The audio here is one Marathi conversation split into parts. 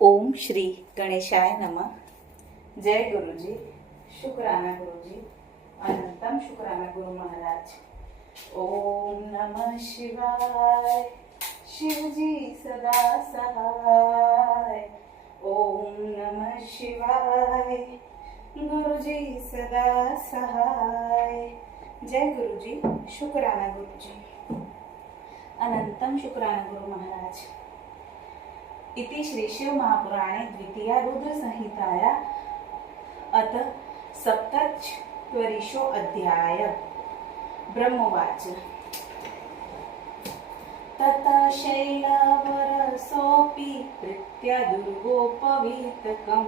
ओम श्री गणेशाय नमः। जय गुरुजी, शुक्राना गुरुजी, अनंतम शुक्राना गुरु महाराज। ओम नमः शिवाय, शिवजी सदा सहाय। ओम नमः शिवाय, गुरुजी सदा सहाय। जय गुरुजी, शुक्राना गुरुजी, अनंतम शुक्राना गुरु महाराज। इति श्री शिव महापुराणे द्वितीया रुद्र संहिताया अथ सप्तचत्वरिशो अध्याय। ब्रह्मवाच तत शैलवरसोऽपि प्रीत्य दुर्गोपवीतकं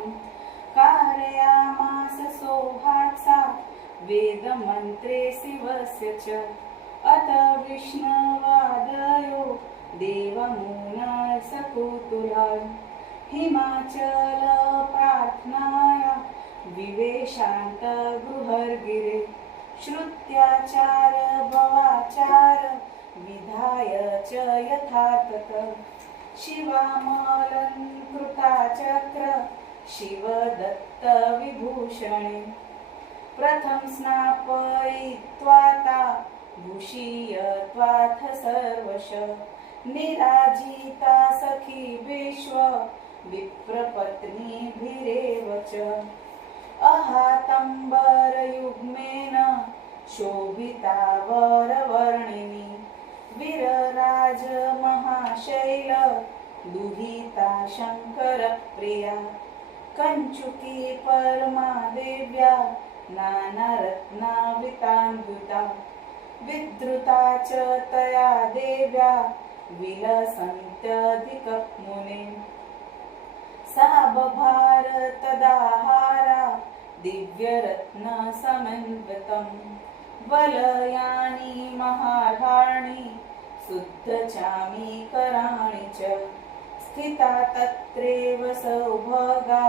कारयामास सोहात्सा वेदमन्त्रे शिवस्य च। अथ विष्णवादयो देवमूनसकुतुलान् हिमाचल प्रार्थनाया विवेशान्त गृहर्गिरे। श्रुत्याचार भवाचार विधाय च यथातथ शिवामलङ्कृताचक्र शिवदत्त विभूषणे। प्रथम स्नापयित्वा ता भूषयित्वाथ सर्वश निराजिता सखी विश्व विप्रपत्नीभिरेव च। अहातंबरयुग्मेन शोभिता वरवर्णिनी वीरराज महाशैल दुहिता शङ्करप्रिया। कञ्चुकी परमा देव्या नानारत्नावृतान्विता विद्रुता च तया देव्या विलसन्त्यधिकमुने। सा बभार तदाहारा दिव्यरत्नसमन्वितं वलयानि महार्हाणि शुद्धचामीकराणि च। स्थिता तत्रैव सौभगा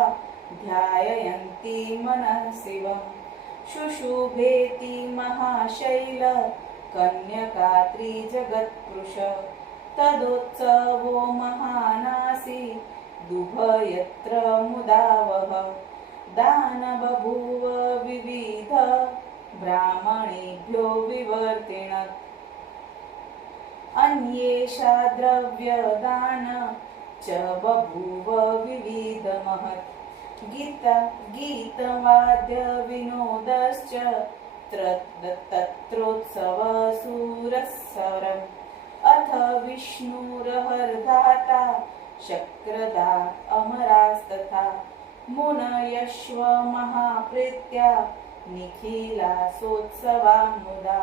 ध्यायन्ती मनः शिवम् शुशुभेति महाशैल कन्यकात्री जगत्पुरुष। तदोत्सवो महानासी दुभयत्र मुदावह दान बभूव विविध ब्राह्मणेभ्यो विवर्तिन। अन्येषा द्रव्यदान च बभूव विविध महत् गीतवाद्य विनोदश्च तत्रोत्सवसूरस्सरम्। अथ विष्णुरहर्धाता शक्रदा अमरास्तथा मुनयश्व महाप्रीत्या निखिलासोत्सवा मुदा।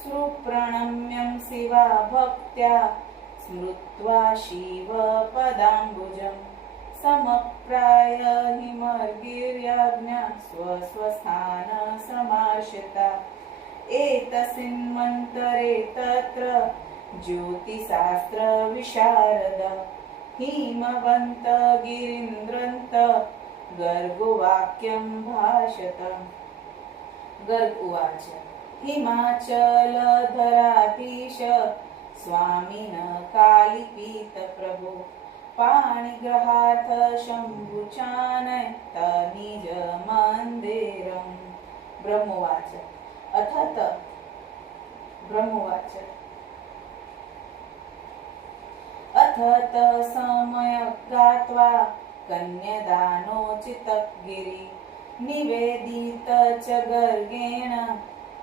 सुप्रणम्यं शिवा भक्त्या स्मृत्वा शिवपदाम्बुजम् समप्राय हिमगिर्याज्ञा स्वस्वस्थान समाश्रिता। एतस्मिन्मन्त्रे तत्र ज्योतिशास्त्र विशारद हिमवन्त गिरीन्द्रन्त गर्गवाक्यं भाषत। गर्ग उवाच हिमाचलधराधीश स्वामिन कालीपीत प्रभो पाणिग्रहाथ शम्भुचानय तनिज मंदिरम्। ब्रह्मवाच अथ समय गात्वा कन्यदानोचितगिरि निवेदित च गर्गेण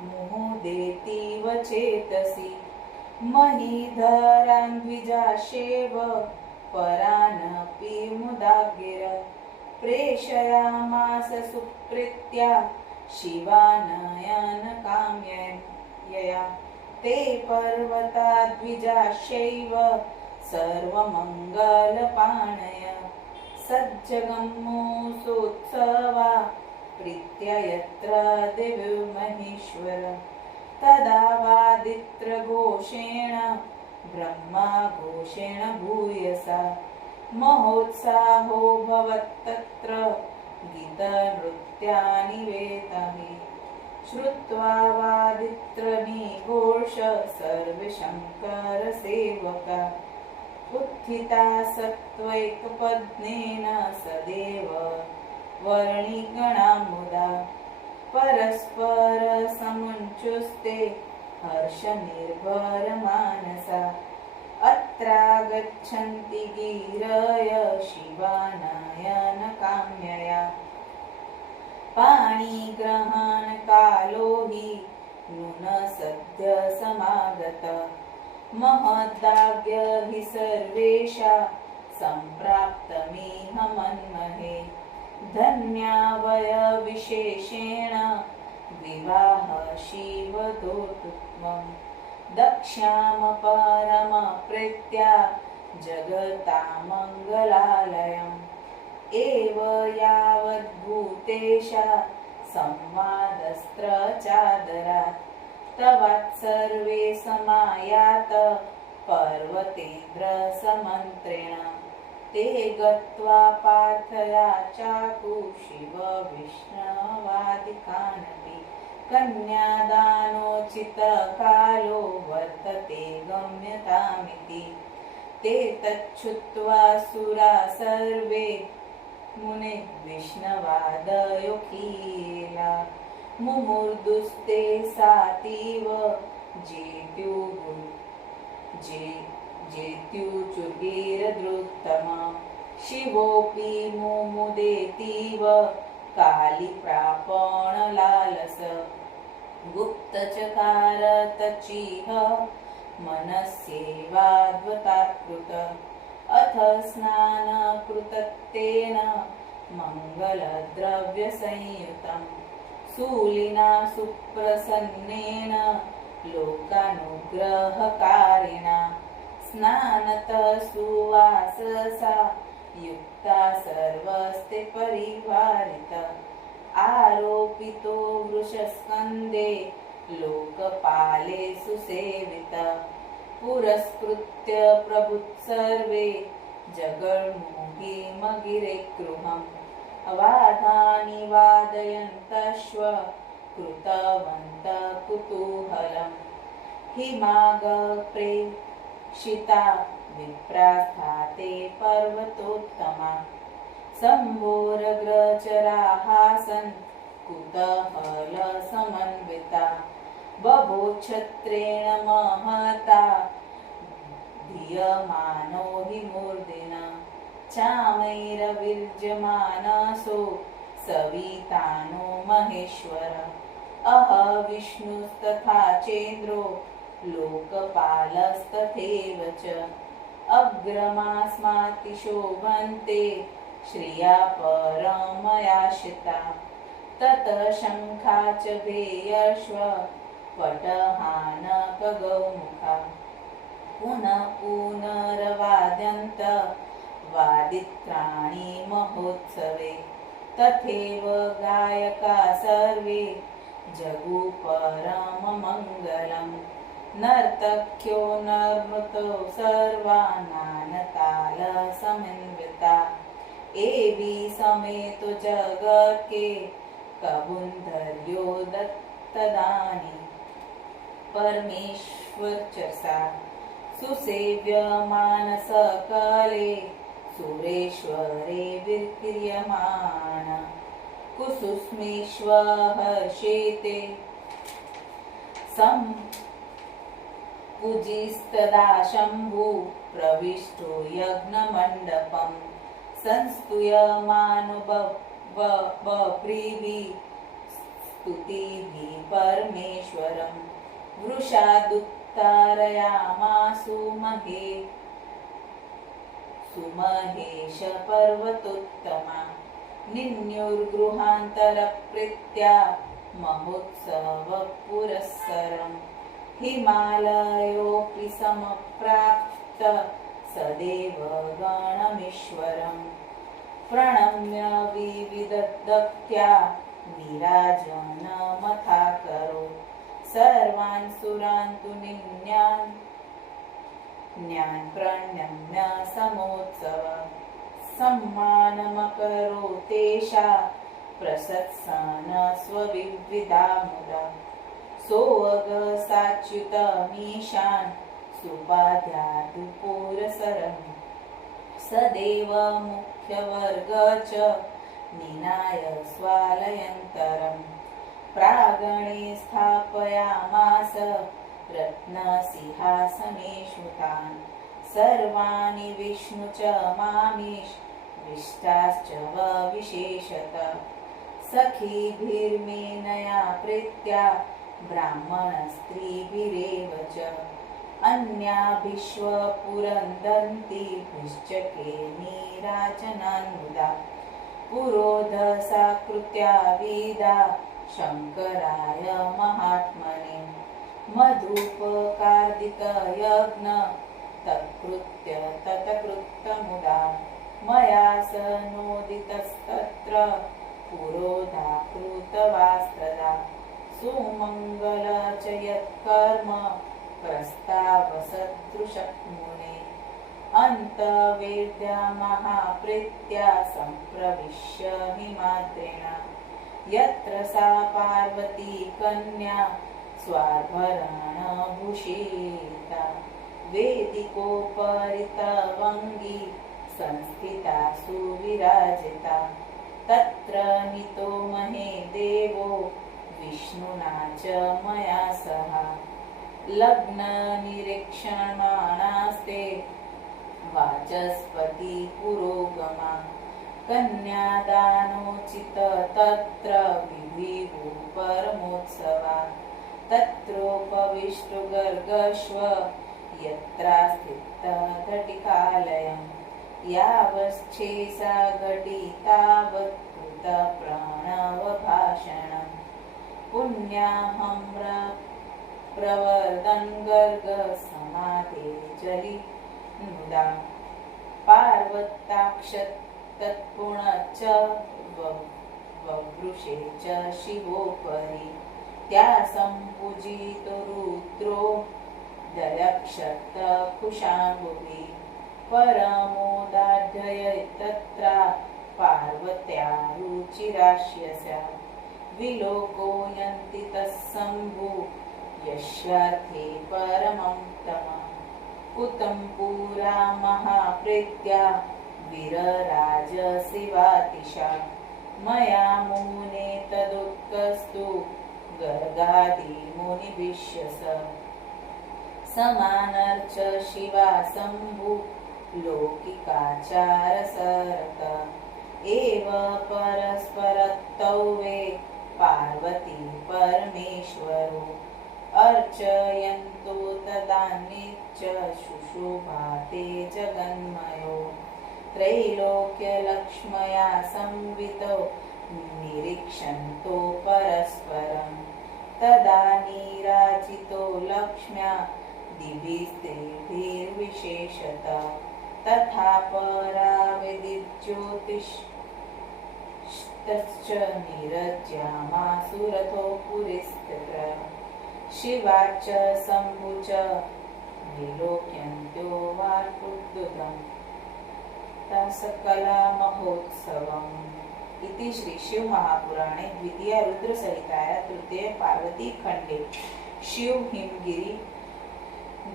मुहुदेतीव चेतसि। महीधरान्द्विजाशेव परानपि मुदागिर प्रेषयामास सुप्रीत्या शिवानयन काम्यया। ते पर्वता द्विजाशैव सर्वमङ्गलपाणय सज्जगम्मुसोत्सवा प्रीत्या यत्र देवो महेश्वर। तदा वादित्रघोषेण ब्रह्मा घोषेण भूयसा महोत्साहो भवत्तत्र गीतनृत्यानि वेतानि। श्रुत्वा वादित्रनिघोष सर्वे शङ्करसेवका उत्थिता सत्त्वैकपत्नेन सदेव वर्णिगणा मुदा परस्परसमुच्चुस्ते हर्षनिर्भरमानसा अत्रागच्छन्ति गिरय शिवानयनकाम्यया पाणिग्रहणकालो हि नून सद्य समागत महदाज्ञ हि सर्वेषा सम्प्राप्तमिह मन्महे धन्यावयविशेषेण विवाह शिवदोत्तमम् दक्ष्यामपरमप्रीत्या जगतामङ्गलालयम् एव यावद्भूतेशा संवादस्त्रचादरात् तवात्सर्वे समायात पर्वतेन्द्रसमन्त्रेण ते गत्वा पार्थया चाकु शिव विष्णवादिकानपि कन्यादानोचितकालो वर्तते गम्यतामिति ते तच्छ्रुत्वा सुरा सर्वे मुने विष्णवादयो कीला मुमुर्दुस्ते सातीव जेत्युचुर्गीरदृत्तमा शिवोऽपि मुमुदेतीव कालिप्रापणलालस गुप्तचकार तचिह मनस्येवाद्वतात्कृत अथ स्नानकृतत्तेन मङ्गलद्रव्यसंयुतं शूलिना सुप्रसन्नेन लोकानुग्रहकारिणा स्नानतः सुवाससा युक्ता सर्वस्ते परिवारित आरोपितो वृषस्कन्धे लोकपाले सुसेवित पुरस्कृत्य प्रभुत्सर्वे जगर्मुहिमगिरे गृहम् वादानि वादयन्तश्व कृतवन्तः कुतूहलम् हिमागप्रेषिता विप्रास्थाते पर्वतोत्तमा शम्भोरग्रचराहासन् कुतूहलसमन्विता बभोच्छत्रेण महता धियमानो हि मूर्धिना चामैरविर्जमानसो सवितानो महेश्वर अह विष्णुस्तथा चेन्द्रो लोकपालस्तथैव च अग्रमास्माति शोभन्ते श्रिया परमयाशिता ततः शङ्खा च भेयश्व पटहानकगौमुखा पुनः पुनरवाद्यन्त वादित्राणि महोत्सवे तथैव गायका सर्वे जगुपरममङ्गलम् नर्तक्यो नर्मतो सर्वानानतालसमन्विता एवि समेतो जगके कबुन्धर्यो दत्तदानि परमेश्वरचसा सुसेव्यमानसकले सुरेश्वरे विक्रियमाण कुसुस्मेष्वहर्षेते पूजिस्तदा शम्भु प्रविष्टो यज्ञमण्डपम् संस्तूयमानो बभ्रीभिः स्तुतिभिः परमेश्वरम् वृषादुत्तारयामासु सुमहेश पर्वतोत्तमा निन्युर्गृहान्तरप्रीत्या महोत्सवपुरस्सरम् हिमालयोऽपि समप्राप्त सदेव गणमीश्वरम् प्रणम्य विविदत्या नीराजनमथाकरो सर्वान् सुरान् तु निन्यान् प्रणम्य समोत्सव सम्मानमकरो तेषा प्रशत्सन स्वविविधा मुदा सोऽगसाच्युतमीशान् सुपाद्यादुपुरसरम् सदेव मुख्यवर्ग च निनाय स्वालयन्तरम् प्रागणे स्थापयामास रत्नसिंहासनेषु तान् सर्वाणि विष्णु च मामीष्टाश्च विशेषत सखीभिर्मेनया प्रीत्या ब्राह्मणस्त्रीभिरेव च अन्याभिश्वपुरन्दन्तीभिश्च नीराजनान्मुदा पुरोधसाकृत्या विदा शङ्कराय महात्मने मधुपकार्दिकयज्ञ तत्कृत्यमुदा मया स नोदितस्तत्र पुरोधाकृतवास्तदा सुमङ्गल च यत्कर्म प्रस्तावसदृशमुने अन्तवेद्या महाप्रीत्या सम्प्रविश्य हिमाद्रेण यत्र सा पार्वती कन्या स्वाभरणभूषिता वेदिकोपरितवङ्गी संस्थिता सुविराजिता तत्र नीतो महे देवो विष्णुना च मया सह लग्ननिरीक्षमाणास्ते वाचस्पति पुरोगमा कन्यादानोचित तत्र विधिः परमोत्सवा तत्रोपविष्टो गर्गश्व यत्रास्थितघटिकालयम् यावच्छेषा घटी तावत् कृतप्रणवभाषणम् पुण्याहं प्रवर्दन् गर्गसमाधे जलिमुदा पार्वत्याक्षत् तत्पुनश्च ववृषे च शिवोपरि त्या सम्पूजितो रुद्रो दलक्षत कुशाम्बुभिः परमोदाढ्य तत्र पार्वत्या रुचिराश्यस्य विलोको यन्ति तत्सम्भु यस्यार्थे परमं तमः कुतं पुरा महाप्रीत्या वीरराजशिवातिशा मया मुने तदुत्कस्तु गर्गादिमुनिभिश्च समानर्च शिवा शम्भु लौकिकाचारसरत एव परस्परतौ वे पार्वती परमेश्वरो अर्चयन्तो तदानीच्च शुशुभाते जगन्मयो त्रैलोक्यलक्ष्म्या संवितो निरीक्षन्तो परस्परं तदा नीराजितो लक्ष्म्या दिभिस्त्रिभिर्विशेषतः तथा पराविदिज्योतिष्ठश्च निरज्यामासुरथो पुरिस्तत्र शिवाच शम्भुच विलोक्यन्त्यो वार्पुद्दुतम् सकला महोत्सवम् इति श्री शिव महापुराणे द्वितीय रुद्रसहिताया तृतीय पार्वती खंडे शिव हिमगिरी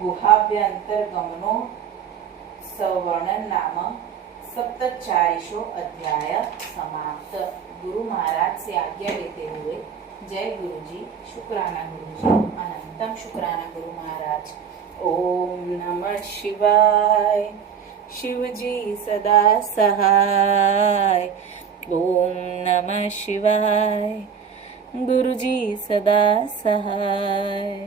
गुहाभ्यंतर्गमनो सवर्णन नाम सप्तचारिशो अध्याय समाप्त। गुरु महाराज से आज्ञा लेते हुए जय गुरुजी, शुक्राना गुरुजी, अनंतम शुक्राना गुरु महाराज। ओम नमः शिवाय। शिवजी सदा सहाय। ओम नमः शिवाय। गुरुजी सदा सहाय।